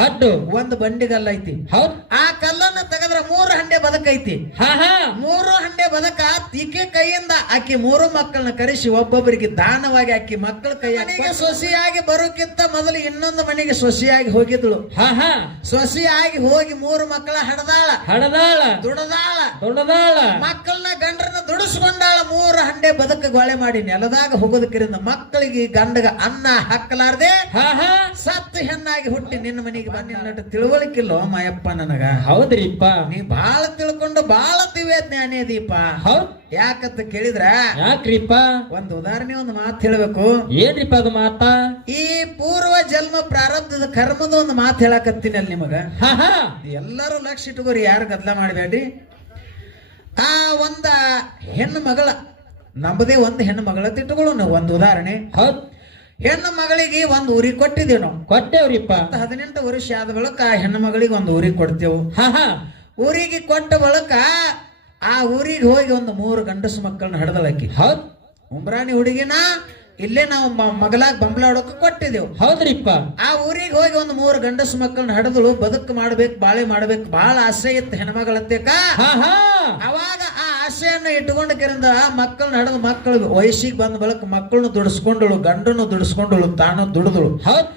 ಹಡ್ಡು ಒಂದು ಬಂಡಿಗಲ್ಲ ಐತಿ. ಹೌದ್ ಆ ಕಲ್ಲನ್ನು ತೆಗೆದ್ರ 3 ಹಂಡೆ ಬದಕೈತಿ. ಹಾ ಹಾ 3 ಹಂಡೆ ಬದಕ ಈಕೆ ಕೈಯಿಂದ ಆಕಿ 3 ಮಕ್ಕಳನ್ನ ಕರೆಸಿ ಒಬ್ಬೊಬ್ಬರಿಗೆ ದಾನವಾಗಿ ಆಕಿ ಮಕ್ಕಳ ಕೈಯಾಗಿ ಸೊಸೆಯಾಗಿ ಬರೋಕ್ಕಿಂತ ಮೊದಲು ಇನ್ನೊಂದು ಮನೆಗೆ ಸೊಸೆಯಾಗಿ ಹೋಗಿದ್ಳು. ಹಾ ಹಾ ಸೊಸೆಯಾಗಿ ಹೋಗಿ 3 ಮಕ್ಕಳ ಹಡದಾಳ ದುಡದಾಳ ದೊಡ್ಡದಾಳ ಮಕ್ಕಳನ್ನ ಗಂಡರನ್ನ ದುಡಿಸ್ಕೊಂಡಾಳ. 3 ಹಂಡೆ ಬದಕ ಗೊಳೆ ಮಾಡಿ ನೆಲದಾಗ ಹೋಗೋದಕ್ಕಿಂತ ಮಕ್ಕಳಿಗೆ ಗಂಡಗ ಅನ್ನ ಹಾಕಲಾರ್ದೆ ಹಾ ಹಾ ಸತ್ತು ಹೆಣ್ಣಾಗಿ ಹುಟ್ಟಿ ನಿನ್ನ ಮನೆಗೆ ಬಂದ ತಿಳುವಳಿಕಿಲ್ಲೋ ಮಾಯಪ್ಪ ನನಗ. ಹೌದ್ರಿಪ್ಪ ನೀ ಬಾಳ ತಿಳ್ಕೊಂಡು ಬಾಳ ದಿವ್ಯ ಜ್ಞಾನಿ ದೀಪ. ಹೌದ್ ಯಾಕಂತ ಕೇಳಿದ್ರ ಯಾಕ್ರಿಪ್ಪ ಒಂದು ಉದಾಹರಣೆ ಒಂದು ಮಾತು ಹೇಳ್ಬೇಕು. ಏನ್ರಿಪ್ಪ ಅದು ಮಾತಾ? ಈ ಪೂರ್ವ ಜನ್ಮ ಪ್ರಾರಬ್ಧದ ಕರ್ಮದ ಒಂದು ಮಾತು ಹೇಳಕತ್ತೀನಿ ಅಲ್ಲಿ ನಿಮಗ. ಹಾ ಹಾ ಎಲ್ಲರೂ ಲಕ್ಷ ಇಟ್ಕೋರಿ, ಯಾರು ಗದ್ದಲ ಮಾಡಬೇಡ್ರಿ. ಆ ಒಂದ ಹೆಣ್ಣು ಮಗಳ ನಮ್ಮದೇ ಒಂದು ಹೆಣ್ಣು ಮಗಳ ತಿಟ್ಟುಗಳು ನಾವು ಒಂದು ಉದಾಹರಣೆ. ಹೌದ್ ಹೆಣ್ಣು ಮಗಳಿಗೆ ಒಂದು ಊರಿಗೆ ಕೊಟ್ಟಿದ್ದೇವೆ ನಾವು. ಕೊಟ್ಟೇವ್ರಿಪ್ಪ. 18 ವರ್ಷ ಆದ ಬಳಿಕ ಆ ಹೆಣ್ಣು ಮಗಳಿಗೆ ಒಂದು ಊರಿಗೆ ಕೊಡ್ತೇವು. ಹಾ ಹಾ ಊರಿಗೆ ಕೊಟ್ಟ ಬಳಿಕ ಆ ಊರಿಗೆ ಹೋಗಿ ಒಂದು 3 ಗಂಡಸು ಮಕ್ಕಳನ್ನ ಹಡದಳಕಿ. ಹೌದ್ ಉಮ್ರಾಣಿ ಹುಡುಗಿನ ಇಲ್ಲೇ ನಾವು ಮಗಲಾಗ ಬಂಬ್ಲಾಡೋಕೆ ಕೊಟ್ಟಿದ್ದೆವು. ಹೌದ್ರಿಪ್ಪ. ಆ ಊರಿಗೆ ಹೋಗಿ ಒಂದು 3 ಗಂಡಸು ಮಕ್ಕಳನ್ನ ಹಡದಳು. ಬದುಕು ಮಾಡ್ಬೇಕು, ಬಾಳೆ ಮಾಡ್ಬೇಕು, ಬಹಳ ಆಸೆ ಇತ್ತು ಹೆಣ್ಮಗಳತ್ತೇಕ. ಅವಾಗ ಆ ಆಸೆಯನ್ನ ಇಟ್ಟುಕೊಂಡ ಕೆರಿಂದ ಮಕ್ಕಳನ್ನ ಹಡದು ಮಕ್ಕಳು ವಯಸ್ಸಿಗೆ ಬಂದ ಬಳಿಕ ಮಕ್ಕಳನ್ನು ದುಡಿಸ್ಕೊಂಡಳು, ಗಂಡನ್ನು ದುಡಿಸ್ಕೊಂಡಳು, ತಾನು ದುಡಿದಳು. ಹೌದ್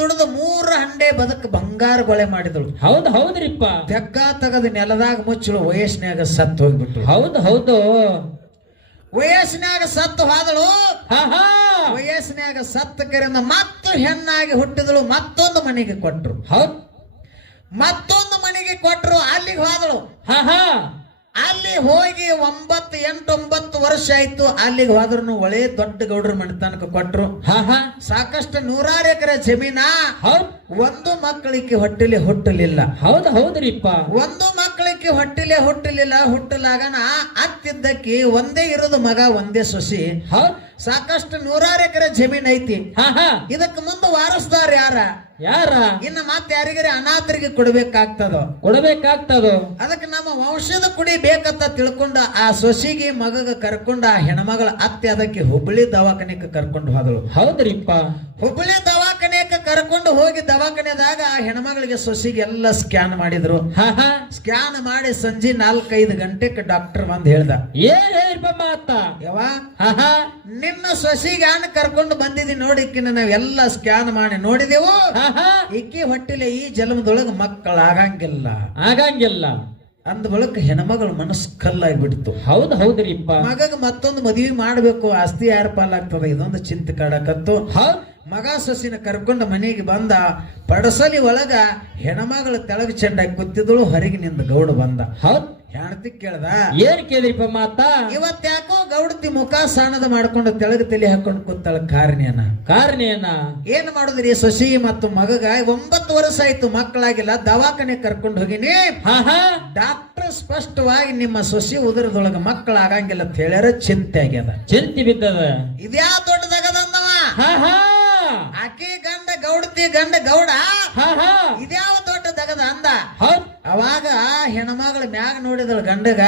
ದುಡಿದು 3 ಹಂಡೆ ಬದುಕು ಬಂಗಾರ ಗೊಳೆ ಮಾಡಿದಳು. ಹೌದ್ರಿಪ್ಪ. ತೆಗ್ಗ ತಗದು ನೆಲದಾಗ ಮುಚ್ಚಳು. ವಯಸ್ಸಿನಾಗ ಸತ್ತು ಹೋಗ್ಬಿಟ್ರು. ಹೌದು ವಯಸ್ಸಿನಾಗ ಸತ್ತು ಹೋದಳು. ಹಾ ಹಾ ವಯಸ್ಸಿನಾಗ ಸತ್ತ ಕರಿಂದ ಮತ್ತು ಹೆಣ್ಣಾಗಿ ಹುಟ್ಟಿದಳು. ಮತ್ತೊಂದು ಮನೆಗೆ ಕೊಟ್ರು. ಹೌದ್ ಮತ್ತೊಂದು ಮನೆಗೆ ಕೊಟ್ರು. ಅಲ್ಲಿಗೆ ಹೋದಳು. ಹಾ ಹಾ ಅಲ್ಲಿ ಹೋಗಿ 9 ವರ್ಷ ಆಯ್ತು. ಅಲ್ಲಿಗೆ ಹೋದ್ರು ಒಳ್ಳೆ ದೊಡ್ಡ ಗೌಡ್ರ ಮನೆತನಕ ಕೊಟ್ರು. ಹಾ ಹಾ ಸಾಕಷ್ಟು 100 ಎಕರೆ ಜಮೀನ. ಹೌದ್ ಒಂದು ಮಕ್ಕಳಿಗೆ ಹೊಟ್ಟೆಲೆ ಹುಟ್ಟಲಿಲ್ಲ. ಹೌದ್ರಿಪ್ಪ. ಒಂದು ಮಕ್ಕಳಿಗೆ ಹೊಟ್ಟೆಲೆ ಹುಟ್ಟಲಾಗಣ ಅತ್ತಿದ್ದಕ್ಕೆ ಒಂದೇ ಇರೋದು ಮಗ, ಒಂದೇ ಸೊಸಿ. ಹೌದ್ ಸಾಕಷ್ಟು 100 ಎಕರೆ ಜಮೀನ್ ಐತಿ. ಹಾ ಹಾ ಇದಕ್ಕೆ ಮುಂದೆ ವಾರಸ್ದಾರ ಯಾರ ಇನ್ನು ಮತ್ತೆ ಯಾರಿಗಾರ ಅನಾಥರಿಗೆ ಕೊಡ್ಬೇಕಾಗ್ತದೋ. ಅದಕ್ಕೆ ನಮ್ಮ ವಂಶದ ಕುಡಿ ಬೇಕಂತ ತಿಳ್ಕೊಂಡ ಆ ಸೊಸಿಗೆ ಮಗಗ ಕರ್ಕೊಂಡ ಆ ಹೆಣ್ಮಗಳ ಅತ್ತೆ ಅದಕ್ಕೆ ಹುಬ್ಬಳ್ಳಿ ದವಾಖಾನೆಗೆ ಕರ್ಕೊಂಡು ಹೋದಳು. ಹೌದ್ರಿಪ್ಪ. ಹುಬ್ಬಳ್ಳಿ ದವಾಖಾನೆಗೆ ಕರ್ಕೊಂಡು ಹೋಗಿ ದವಾಖಾನೆದಾಗ ಆ ಹೆಣ್ಮಗಳಿಗೆ ಸೊಸಿಗೆ ಎಲ್ಲ ಸ್ಕ್ಯಾನ್ ಮಾಡಿದ್ರು. ಸ್ಕ್ಯಾನ್ ಮಾಡಿ ಸಂಜೆ 4-5 ಗಂಟೆಗೆ ಡಾಕ್ಟರ್ ಬಂದ್ ಹೇಳ್ದ, ಯಾವ ನಿನ್ನ ಸೊಸಿಗೆ ಕರ್ಕೊಂಡು ಬಂದಿದ್ದೀನಿ ನೋಡಿಕ್ಕಿನ ನಾವೆಲ್ಲ ಸ್ಕ್ಯಾನ್ ಮಾಡಿ ನೋಡಿದೆವು. ಇಕ್ಕಿ ಹೊಟ್ಟಿಲೆ ಈ ಜನ್ಮದೊಳಗ ಮಕ್ಕಳಾಗಂಗಿಲ್ಲ ಅಂದ ಬಳಿಕ ಹೆಣ್ಮಗಳ ಮನಸ್ಸು ಕಲ್ಲಾಗ್ಬಿಡ್ತು. ಹೌದ್ರಿಪ್ಪ. ಮಗಗ ಮತ್ತೊಂದು ಮದುವೆ ಮಾಡ್ಬೇಕು, ಆಸ್ತಿ ಯಾರ ಪಾಲಾಗ್ತದ ಇದೊಂದು ಚಿಂತೆ ಕಾಡಕತ್ತು. ಮಗ ಸೊಸಿನ ಕರ್ಕೊಂಡು ಮನೆಗೆ ಬಂದ. ಪಡಸಲಿ ಒಳಗ ಹೆಣ್ಮಗಳ ತೆಳಗ ಚೆಂಡಾಗಿ ಕೂತಿದ್ದಳು. ಹೊರಗೆ ನಿಂದ ಗೌಡ ಬಂದ. ಹೆಣ್ತಿ ಕೇಳ್ದ, ಏನ್ ಕೇಳಿಪ್ಪ ಮಾತಾ? ಇವತ್ತ್ಯಾಕೋ ಗೌಡತಿ ಮುಖ ಸಾಣದ ಮಾಡ್ಕೊಂಡು ತೆಳಗ ತಲೆ ಹಾಕೊಂಡು ಕೂತಾಳ, ಕಾರಣ ಏನ್ ಮಾಡುದ್ರಿ? ಸೊಸಿ ಮತ್ತು ಮಗಗ 9 ವರ್ಷ ಆಯ್ತು, ಮಕ್ಕಳಾಗಿಲ್ಲ. ದವಾಖಾನೆ ಕರ್ಕೊಂಡು ಹೋಗಿನಿ. ಡಾಕ್ಟರ್ ಸ್ಪಷ್ಟವಾಗಿ ನಿಮ್ಮ ಸೊಸಿ ಉದರದೊಳಗ ಮಕ್ಕಳಾಗಂಗಿಲ್ಲ ಅಂತ ಹೇಳ್ಯಾರ. ಚಿಂತೆ ಆಗ್ಯದ, ಚಿಂತೆ ಬಿದ್ದದ. ಇದ್ಯಾ ದೊಡ್ಡದಾಗದಂದವ. ಆಕಿ ಗಂಡ ಗೌಡತಿ ಗಂಡ ಗೌಡ, ಇದ್ಯಾವ ದೊಡ್ಡದಾಗದ ಅಂದ. ಅವಾಗ ಹೆಣ್ಮಗಳ ಮ್ಯಾಗ ನೋಡಿದಳು ಗಂಡಗ,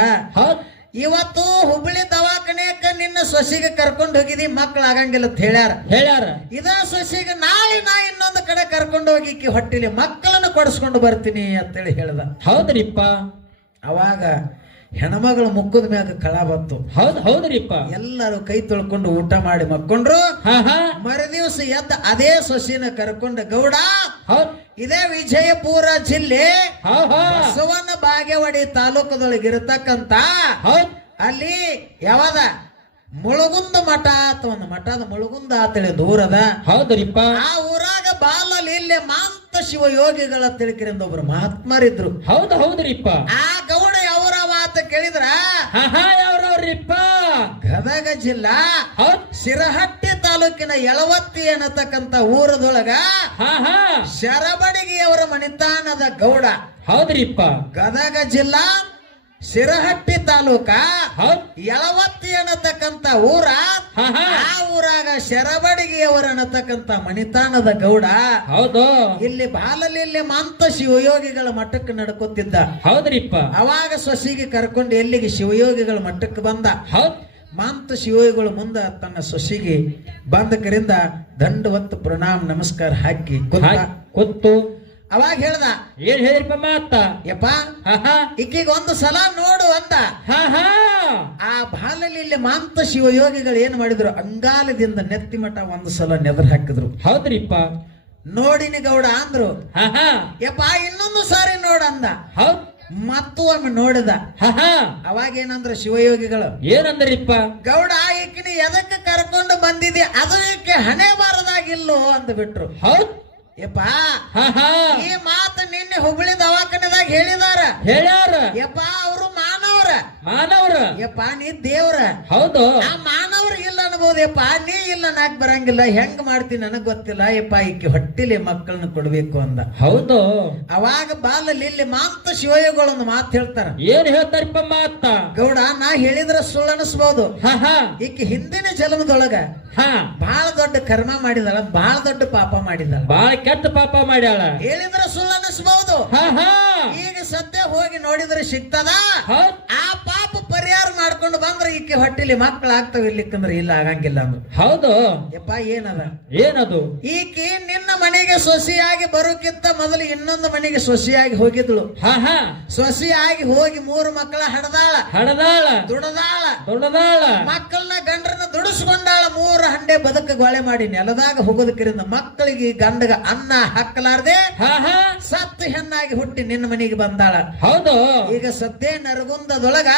ಇವತ್ತು ಹುಬ್ಬಳ್ಳಿ ದವಾಖಾನೆಕ ನಿನ್ನ ಸೊಸಿಗೆ ಕರ್ಕೊಂಡು ಹೋಗಿದಿ, ಮಕ್ಕಳಾಗಂಗಿಲ್ಲ ಅಂತ ಹೇಳ್ಯಾರ. ಇದ ಸೊಸಿಗೆ ನಾಳೆ ನಾ ಇನ್ನೊಂದು ಕಡೆ ಕರ್ಕೊಂಡು ಹೋಗಿ ಹೊಟ್ಟಿಲಿ ಮಕ್ಕಳನ್ನು ಕೊಡಿಸ್ಕೊಂಡು ಬರ್ತೀನಿ ಅಂತೇಳಿ ಹೇಳ್ದ. ಹೌದ್ರಿಪ್ಪ. ಅವಾಗ ಹೆಣ್ಮಗಳ ಮುಖದ ಮ್ಯಾಗ ಕಳ ಬಂತು. ಹೌದ್ರಿಪ್ಪ. ಎಲ್ಲರೂ ಕೈ ತೊಳ್ಕೊಂಡು ಊಟ ಮಾಡಿ ಮಕ್ಕೊಂಡ್ರು. ಮರುದಿವಸ ಎದ್ದ ಅದೇ ಸೊಸಿನ ಕರ್ಕೊಂಡ ಗೌಡ ಇದೇ ವಿಜಯಪುರ ಜಿಲ್ಲೆ ಬಸವನ ಬಾಗೇವಾಡಿ ತಾಲೂಕದೊಳಗಿರತಕ್ಕಂತ ಅಲ್ಲಿ ಯಾವದ ಮುಳುಗುಂದ ಮಠ ಅಂತ ಒಂದು ಮಠದ ಮುಳುಗುಂದ ಅಂತೇಳಿ ದೂರದ. ಹೌದ್ರಿಪ್ಪ. ಆ ಊರಾಗ ಬಾಲಲ್ಲಿ ಇಲ್ಲೇ ಮಾಂತ ಶಿವಯೋಗಿಗಳ ತಿಳ್ಕಿರಿಂದ ಒಬ್ರು ಮಹಾತ್ಮರಿದ್ರು. ಹೌದ್ರಿಪ್ಪ. ಆ ಗೌಡ ಅವರ ಮಾತು ಕೇಳಿದ್ರ ಯಾವ್ರವ್ರಿಪ್ಪ? ಗದಗ ಜಿಲ್ಲಾ ಶಿರಹಟ್ಟಿ ತಾಲೂಕಿನ ಯಳವತ್ತಿ ಅನ್ನತಕ್ಕಂತ ಊರದೊಳಗ ಶರಬಡಿಗೆಯವರ ಮಣಿತಾನದ ಗೌಡ. ಹೌದ್ರಿಪ್ಪ. ಗದಗ ಜಿಲ್ಲಾ ಶಿರಹಟ್ಟಿ ತಾಲೂಕ ಯಳವತ್ತಿ ಅನ್ನತಕ್ಕಂತ ಊರ. ಆ ಊರಾಗ ಶರಬಡಿಗೆಯವರು ಅನ್ನತಕ್ಕಂತ ಮಣಿತಾನದ ಗೌಡ. ಹೌದು. ಇಲ್ಲಿ ಬಾಲಲ್ಲಿ ಇಲ್ಲಿ ಮಾಂತ ಶಿವಯೋಗಿಗಳ ಮಠಕ್ಕೆ ನಡ್ಕೊತಿದ್ದ. ಹೌದ್ರಿಪ್ಪ. ಅವಾಗ ಸೊಸಿಗೆ ಕರ್ಕೊಂಡು ಎಲ್ಲಿಗೆ ಶಿವಯೋಗಿಗಳ ಮಠಕ್ಕೆ ಬಂದ. ಮಾಂತ ಶಿವಯೋಗಿಗಳು ಮುಂದ ತನ್ನ ಸೊಸಿಗೆ ಬಂದಕರಿಂದ ದಂಡವತ್ತು ಪ್ರಣಾಮ ನಮಸ್ಕಾರ ಹಾಕಿ ಕೂತು ಅವಾಗ ಹೇಳ್ದ, ಏನ್ ಹೇಳಿರಿಪ್ಪ ಮಾತ? ಯಪ್ಪ ಆಹಾ ಈಕೀಗ ಒಂದು ಸಲ ನೋಡು ಅಂದ. ಹಾ ಹಾ ಆ ಬಾಲಲೀಲೆ ಮಾಂತ ಶಿವಯೋಗಿಗಳು ಏನ್ ಮಾಡಿದ್ರು, ಅಂಗಾಲದಿಂದ ನೆತ್ತಿ ಮಠ ಒಂದು ಸಲ ನೆದರ್ ಹಾಕಿದ್ರು. ಹೌದ್ರಿಪ್ಪ. ನೋಡಿನಿ ಗೌಡ ಅಂದ್ರು. ಹಾ ಹಾ ಯಪ್ಪ ಇನ್ನೊಂದು ಸಾರಿ ನೋಡಂದ. ಹೌದ್. ಮತ್ತು ಒಮ್ಮೆ ನೋಡಿದ. ಹಾ ಹಾ ಅವಾಗ ಏನಂದ್ರು ಶಿವಯೋಗಿಗಳು, ಏನಂದ್ರಿಪ್ಪ? ಗೌಡ ಈಕಿನ ಎದಕ್ಕೆ ಕರ್ಕೊಂಡು ಬಂದಿದೆ, ಅದು ಈಕೆ ಹಣೆ ಬಾರದಾಗಿಲ್ಲೋ ಅಂದ್ ಬಿಟ್ರು. ಹೌದ್. ಯಪ್ಪ ಹಾ ಹಾ ಈ ಮಾತು ನಿನ್ನೆ ಹುಬ್ಬಳ್ಳಿ ದವಾಖಾನೆದಾಗ ಹೇಳಿದಾರ. ಹೇಳ್ಯಾರ. ಯಪ್ಪ ಅವರು ಮಾನವ್ರ. ಮಾನವ್ರ. ಯಪ್ಪ ನೀ ದೇವ್ರ. ಹೌದು. ಆ ಮಾನವ್ರ ಇಲ್ಲ ಅನ್ಬೋದು. ಯಪ್ಪ ನೀ ಇಲ್ಲ ನಾಕ್ ಬರಂಗಿಲ್ಲ, ಹೆಂಗ್ ಮಾಡ್ತೀನಿ ನನಗ್ ಗೊತ್ತಿಲ್ಲ. ಯಪ್ಪ ಈಕೆ ಹೊಟ್ಟಿಲಿ ಮಕ್ಕಳನ್ನ ಕೊಡ್ಬೇಕು ಅಂದ. ಹೌದು. ಅವಾಗ ಬಾಲಲ್ಲಿ ಮಾಂತ ಶಿವಯೋಗಿಗಳು ಒಂದು ಮಾತು ಹೇಳ್ತಾರ. ಏನ್ ಹೇಳ್ತಾರಪ್ಪ ಮಾತ? ಗೌಡ ನಾ ಹೇಳಿದ್ರ ಸುಳ್ಳು ಅನಿಸ್ಬೋದು. ಹಾ ಹಾ ಈಕೆ ಹಿಂದಿನ ಜನ್ಮದೊಳಗ ಹಾ ಬಹಳ ದೊಡ್ಡ ಕರ್ಮ ಮಾಡಿದಾಳ, ಬಹಳ ದೊಡ್ಡ ಪಾಪ ಮಾಡಿದಾಳ, ಬಾಳ ಕೆಟ್ಟ ಪಾಪ ಮಾಡ್ಯಾಳ. ಹೇಳಿದ್ರ ಸುಳ್ಳು ಅನಿಸ್ಬಹುದು. ಹಾ ಹಾ ಈಗ ಸದ್ಯ ಹೋಗಿ ನೋಡಿದ್ರೆ ಸಿಗ್ತದ. ಹೌದ್. ಆ ಪಾಪ ಪರಿಹಾರ ಮಾಡ್ಕೊಂಡು ಬಂದ್ರೆ ಈಕೆ ಹೊಟ್ಟಿಲಿ ಮಕ್ಕಳು ಆಗ್ತಾವ, ಇರ್ಲಿಕ್ಕಂದ್ರೆ ಇಲ್ಲ ಆಗಂಗಿಲ್ಲ ಅಂದ್ರು. ಹೌದು. ಯಪ್ಪ ಏನದ ಏನದು? ಈಕೆ ನಿನ್ನ ಮನೆಗೆ ಸೊಸೆಯಾಗಿ ಬರೋಕ್ಕಿಂತ ಮೊದಲು ಇನ್ನೊಂದು ಮನೆಗೆ ಸೊಸೆಯಾಗಿ ಹೋಗಿದ್ಳು. ಹಾ ಹಾ ಸೊಸೆಯಾಗಿ ಹೋಗಿ 3 ಮಕ್ಕಳ ಹಡದಾಳ, ಹಡದಾಳ, ದುಡದಾಳ, ದೊಡ್ಡದಾಳ, ಮಕ್ಕಳನ್ನ ಗಂಡ್ರನ್ನ ದುಡಿಸ್ಕೊಂಡಾಳ. 3 ಹಂಡೆ ಬದುಕ ಗೊಳೆ ಮಾಡಿ ನೆಲದಾಗ ಹೋಗೋದಕ್ಕಿಂತ ಮಕ್ಕಳಿಗೆ ಗಂಡಗ ಅನ್ನ ಹಾಕಲಾರ್ದೆ ಹಾ ಹಾ ಸತ್ತು ಹೆಣ್ಣಾಗಿ ಹುಟ್ಟಿ ನಿನ್ನ ಮನೆಗೆ ಬಂದಾಳ. ಹೌದು. ಈಗ ಸದ್ಯ ನರಗುಂದದೊಳಗ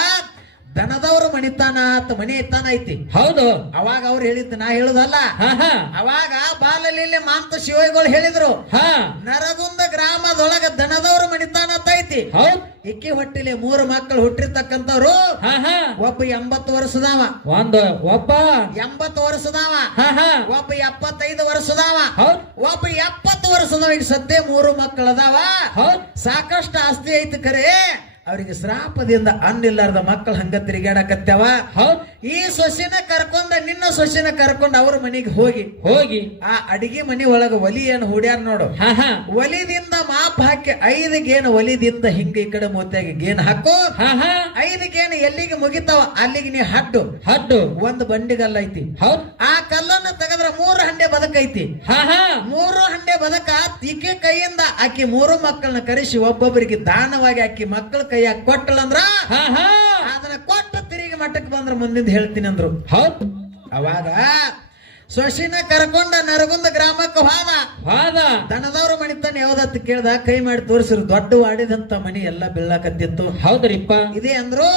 ದನದವ್ರ ಮಣಿತಾನ ಅಂತ ಮನೆ ಇತ್ತಾನ ಐತಿ. ಹೌದು. ಅವಾಗ ಅವ್ರು ಹೇಳಿದ್ದು ನಾ ಹೇಳುದಲ್ಲ. ಹಾ ಹಾ ಅವಾಗ ಬಾಲಲೀಲೆ ಮಾಂತ ಶಿವಗಳು ಹೇಳಿದ್ರು, ಹಾ ನರಗುಂದ ಗ್ರಾಮದೊಳಗ ದನದವ್ರ ಮಣಿತಾನ ಅಂತ ಐತಿ. ಹೌದ್. ಇಕ್ಕಿ ಹೊಟ್ಟಿಲಿ 3 ಮಕ್ಕಳು ಹುಟ್ಟಿರ್ತಕ್ಕಂಥವ್ರು. ಹಾ ಹಾ ಒಬ್ಬ 80 ವರ್ಷದವ, ಒಬ್ಬ 80 ವರ್ಷದವ, ಹಾ ಹಾ ಒಬ್ಬ 75 ವರ್ಷದವ, ಹೌದ್. ಒಬ್ಬ 70 ವರ್ಷದವ. ಈಗ ಸದ್ಯ 3 ಮಕ್ಕಳದಾವ. ಹೌದ್. ಸಾಕಷ್ಟು ಆಸ್ತಿ ಐತಿ ಖರೆ ಅವ್ರಿಗೆ ಶ್ರಾಪದಿಂದ ಅನ್ನಿಲ್ಲಾರ್ದ ಮಕ್ಕಳು ಹಂಗ ತಿರುಗಾಡಕತ್ಯಾವ. ಹೌದ್. ಈ ಸೊಸೆನ ಕರ್ಕೊಂಡ ನಿನ್ನ ಸೊಸೆನ ಕರ್ಕೊಂಡ್ ಅವ್ರ ಮನೆಗೆ ಹೋಗಿ ಆ ಅಡಿಗೆ ಮನೆ ಒಳಗ ಒಲಿ ಏನು ಹೂಡ್ಯಾರ ನೋಡು. ಹಾ ಹಾ ಒಲಿದಿಂದ ಮಾಪ್ ಹಾಕಿ 5 ಗೇನು ಒಲಿದಿಂದ ಹಿಂಗ ಈ ಕಡೆ ಮೂತ್ಯಾಗಿ ಗೇನ್ ಹಾಕು. ಹಾ ಹಾ 5 ಗೇನು ಎಲ್ಲಿಗೆ ಮುಗಿತಾವ ಅಲ್ಲಿಗೆ ನೀ ಹಡ್ಡು. ಒಂದು ಬಂಡಿಗಲ್ಲ ಐತಿ. ಹೌದ್. ಆ ಕಲ್ಲನ್ನು ತೆಗೆದ್ರ 3 ಹಂಡೆ ಬದಕೈತಿ. ಹಾ ಹಾ 3 ಹಂಡೆ ಬದಕ ಈಕೆ ಕೈಯಿಂದ ಆಕಿ 3 ಮಕ್ಕಳನ್ನ ಕರೆಸಿ ಒಬ್ಬೊಬ್ಬರಿಗೆ ದಾನವಾಗಿ ಆಕಿ ಮಕ್ಕಳ ಕೈಯಾಗ ಕೊಟ್ಟಳಂದ್ರ ಹಾ ಹಾ ಅದನ್ನ ಕೊಟ್ಟು ತಿರುಗಿ ಮಠಕ್ಕೆ ಬಂದ್ರ ಮುಂದಿಂದ ಹೇಳ್ತೀನಿ ಅಂದ್ರು. ಹೌದ್. ಅವಾಗ ಸೊಸಿನ ಕರ್ಕೊಂಡ ನರಗುಂದ ಗ್ರಾಮಕ್ಕೆ ಹೋದ. ದನದವ್ರ ಮಣಿತಾನೆ ಯಾವ್ದತ್ ಕೇಳ್ದ, ಕೈ ಮಾಡಿ ತೋರಿಸಿರು. ದೊಡ್ಡ ವಾಡಿದಂತ ಮನಿ ಎಲ್ಲ ಬೀಳಾಕತ್ತಿತ್ತು. ಹೌದ್ರಿಪ್ಪ. ಇದೇ ಅಂದ್ರು.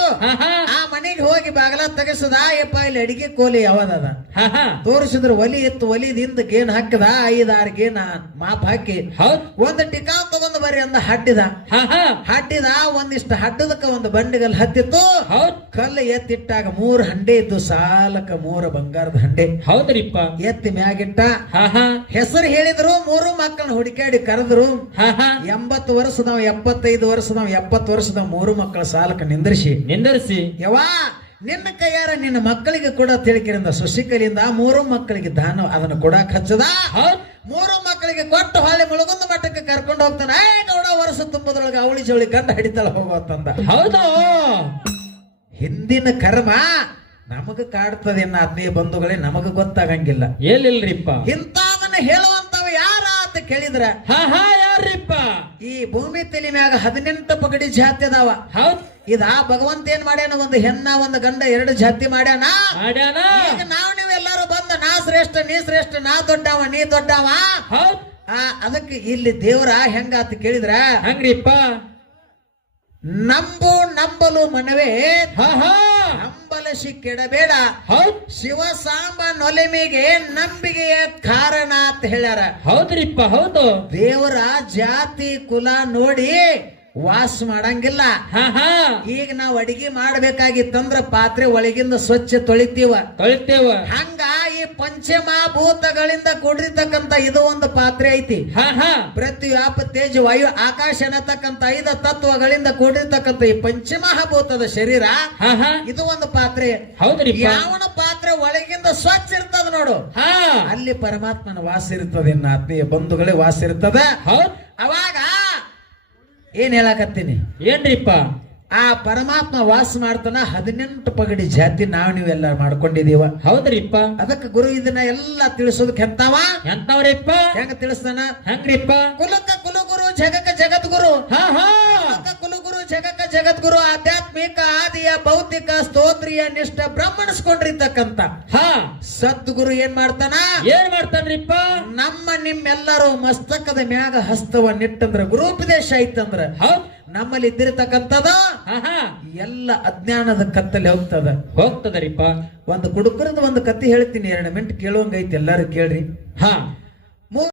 ಆ ಮನೆಗೆ ಹೋಗಿ ಬಾಗಲ ತೆಗೆಸದ. ಯಪ್ಪ ಇಲ್ಲಿ ಅಡಿಗೆ ಕೋಲಿ ಯಾವದದ ತೋರಿಸಿದ್ರು. ಒಲಿ ಇತ್ತು, ಒಲಿದಿಂದ ಗೇನ್ ಹಾಕಿದ. 5-6 ಗೇನ್ ಮಾಪ್ ಹಾಕಿ ಒಂದು ಟಿಕಾವ್ ತಗೊಂಡ್ ಬರ್ರಿ ಅಂದ. ಹಡ್ಡಿದ ಒಂದಿಷ್ಟು ಹಡ್ಡದಕ್ಕ ಒಂದು ಬಂಡಿಗಲ್ ಹತ್ತಿತ್ತು. ಕಲ್ಲು ಎತ್ತಿಟ್ಟಾಗ 3 ಹಂಡೆ ಇದ್ದು ಸಾಲಕ 3 ಬಂಗಾರದ ಹಂಡೆ. ಹೌದ್ರಿಪ್ಪ. ಎತ್ತಿ ಮ್ಯಾಗಿಟ್ಟ. ಹೆಸರು ಹೇಳಿದ್ರು. 3 ಮಕ್ಕಳನ್ನ ಹುಡುಕಾಡಿ ಕರೆದ್ರು. 80 ವರ್ಷದವ, 75 ವರ್ಷದವ, 70 ವರ್ಷದವ 3 ಮಕ್ಕಳ ಸಾಲಕ ನಿಂದರಿಸಿ ಯವಾ ನಿನ್ನ ಕೈಯಾರ ನಿನ್ನ ಮಕ್ಕಳಿಗೆ ಕೂಡ ತಿಳಿಕಿರಿಂದ ಸೊಸಿಕಲಿಂದ 3 ಮಕ್ಕಳಿಗೆ ದಾನ ಅದನ್ನು ಕೊಡಾಕ್ ಹಚ್ಚದ. 3 ಮಕ್ಕಳಿಗೆ ಕೊಟ್ಟು ಹೊಳೆ ಮುಳುಗುಂದ ಮಠಕ್ಕೆ ಕರ್ಕೊಂಡು ಹೋಗ್ತಾನೆ. ಗೌಡ ವರ್ಷ ತುಂಬದ್ರೊಳಗೆ ಅವಳಿ ಜವಳಿ ಗಂಡ ಹಿಡಿತಾಳ ಹೋಗೋತಂದ. ಹೌದು. ಹಿಂದಿನ ಕರ್ಮ ನಮಗ ಕಾಡ್ತದೆ ಎನ್ನ ಆತ್ಮೀಯ ಬಂಧುಗಳೇ, ನಮಗ ಗೊತ್ತಾಗಂಗಿಲ್ಲ. ಏನಿಲ್ರಿಪ್ಪ. ಇಂಥದನ್ನ ಹೇಳುವಂತವ ಯಾರ ಅಂತ ಕೇಳಿದ್ರ ಯಾರ್ರಿಪ್ಪ? ಈ ಭೂಮಿ ತಲೆ ಮ್ಯಾಗ 18 ಪಗಡಿ ಜಾತಿ ಅದಾವ. ಇದ ಭಗವಂತ ಏನ್ ಮಾಡ್ಯಾನ, ಒಂದು ಹೆಣ್ಣ ಒಂದು ಗಂಡ 2 ಜಾತಿ ಮಾಡ್ಯಾನ. ಈಗ ನಾವ್ ನೀವೆಲ್ಲರೂ ಬಂದ ನಾ ಶ್ರೇಷ್ಠ ನೀ ಶ್ರೇಷ್ಠ, ನಾ ದೊಡ್ಡವ ನೀ ದೊಡ್ಡವ. ಅದಕ್ಕೆ ಇಲ್ಲಿ ದೇವ್ರ ಹೆಂಗಾತ ಕೇಳಿದ್ರ ಹಂಗ್ರಿಪ್ಪ. ನಂಬಲು ಮನವೇ ನಂಬಲಸಿ ಕೆಡಬೇಡ. ಶಿವ ಸಾಂಬ ನೊಲೆಮಿಗೆ ನಂಬಿಕೆಯ ಕಾರಣ ಅಂತ ಹೇಳ್ಯಾರ. ಹೌದ್ರಿಪ್ಪ. ಹೌದು. ದೇವರ ಜಾತಿ ಕುಲ ನೋಡಿ ವಾಸ ಮಾಡಂಗಿಲ್ಲ. ಈಗ ನಾವ್ ಅಡಿಗೆ ಮಾಡ್ಬೇಕಾಗಿತ್ತಂದ್ರ ಪಾತ್ರೆ ಒಳಗಿಂದ ಸ್ವಚ್ಛ ತೊಳಿತೀವ. ಹಂಗ ಈ ಪಂಚಮಭೂತಗಳಿಂದ ಕೂಡಿರ್ತಕ್ಕಂತ ಇದು ಒಂದು ಪಾತ್ರೆ ಐತಿ. ಪ್ರತಿ ವ್ಯಾಪ ತೇಜ ವಾಯು ಆಕಾಶ ಅನ್ನತಕ್ಕಂತ 5 ತತ್ವಗಳಿಂದ ಕೂಡಿರ್ತಕ್ಕಂತ ಈ ಪಂಚಮಹಾಭೂತದ ಶರೀರ ಇದು ಒಂದು ಪಾತ್ರೆ. ಯಾವನ ಪಾತ್ರೆ ಒಳಗಿಂದ ಸ್ವಚ್ಛ ಇರ್ತದ ನೋಡು, ಅಲ್ಲಿ ಪರಮಾತ್ಮನ ವಾಸ ಇರ್ತದೆ. ಆತ್ಮೀಯ ಬಂಧುಗಳೇ ವಾಸ ಇರ್ತದ. ಅವಾಗ ಏನ್ ಹೇಳಕತ್ತೀನಿ ಏನ್ರಿಪ್ಪ? ಆ ಪರಮಾತ್ಮ ವಾಸ ಮಾಡ್ತಾನ 18 ಪಗಡಿ ಜಾತಿ ನೀವೆಲ್ಲ ಮಾಡ್ಕೊಂಡಿದೀವ. ಹೌದ್ರಿಪ್ಪ. ಅದಕ್ಕೆ ಗುರು ಇದನ್ನ ಎಲ್ಲ ತಿಳಿಸೋದಕ್ಕೆ ಎಂತವ್ರಿಪ್ಪ? ಹೆಂಗ ತಿಳಿಸ್ತಾನ? ಹೆಂಗ್ರಿಪ್ಪ? ಕುಲಕ ಕುಲಗುರು ಜಗಕ ಜಗದ್ಗುರು. ಹಾ ಹಾ. ಕುಲಕ ಕುಲಗುರು ಜಗಕ ಜಗದ್ಗುರು ಆಧ್ಯಾತ್ಮಿಕ ಆದಿಯ ಭೌತಿಕ ಸ್ತೋತ್ರಿಯ ನಿಷ್ಠ ಬ್ರಹ್ಮಣಿಸ್ಕೊಂಡಿರ್ತಕ್ಕಂತ ಹಾ ಸದ್ಗುರು ಏನ್ ಮಾಡ್ತಾನ? ಏನ್ ಮಾಡ್ತಾನ್ರಿಪ್ಪ? ನಮ್ಮ ನಿಮ್ಮೆಲ್ಲರೂ ಮಸ್ತಕದ ಮ್ಯಾಗ ಹಸ್ತವನ್ನಿಟ್ಟಂದ್ರ ಗುರುಪದೇಶ ಐತಂದ್ರ ಹೌದ್ ನಮ್ಮಲ್ಲಿ ಇದ್ದಿರತಕ್ಕಂಥದ ಹಾ ಹಾ ಎಲ್ಲ ಅಜ್ಞಾನದ ಕತ್ತಲ್ಲಿ ಹೋಗ್ತದರಿಪ್ಪ. ಒಂದು ಕುಡುಕರದ ಒಂದು ಕತೆ ಹೇಳ್ತೀನಿ, 2 ಮಿನಿಟ್ ಕೇಳುವಂಗೈತಿ, ಎಲ್ಲಾರು ಕೇಳ್ರಿ. ಹಾ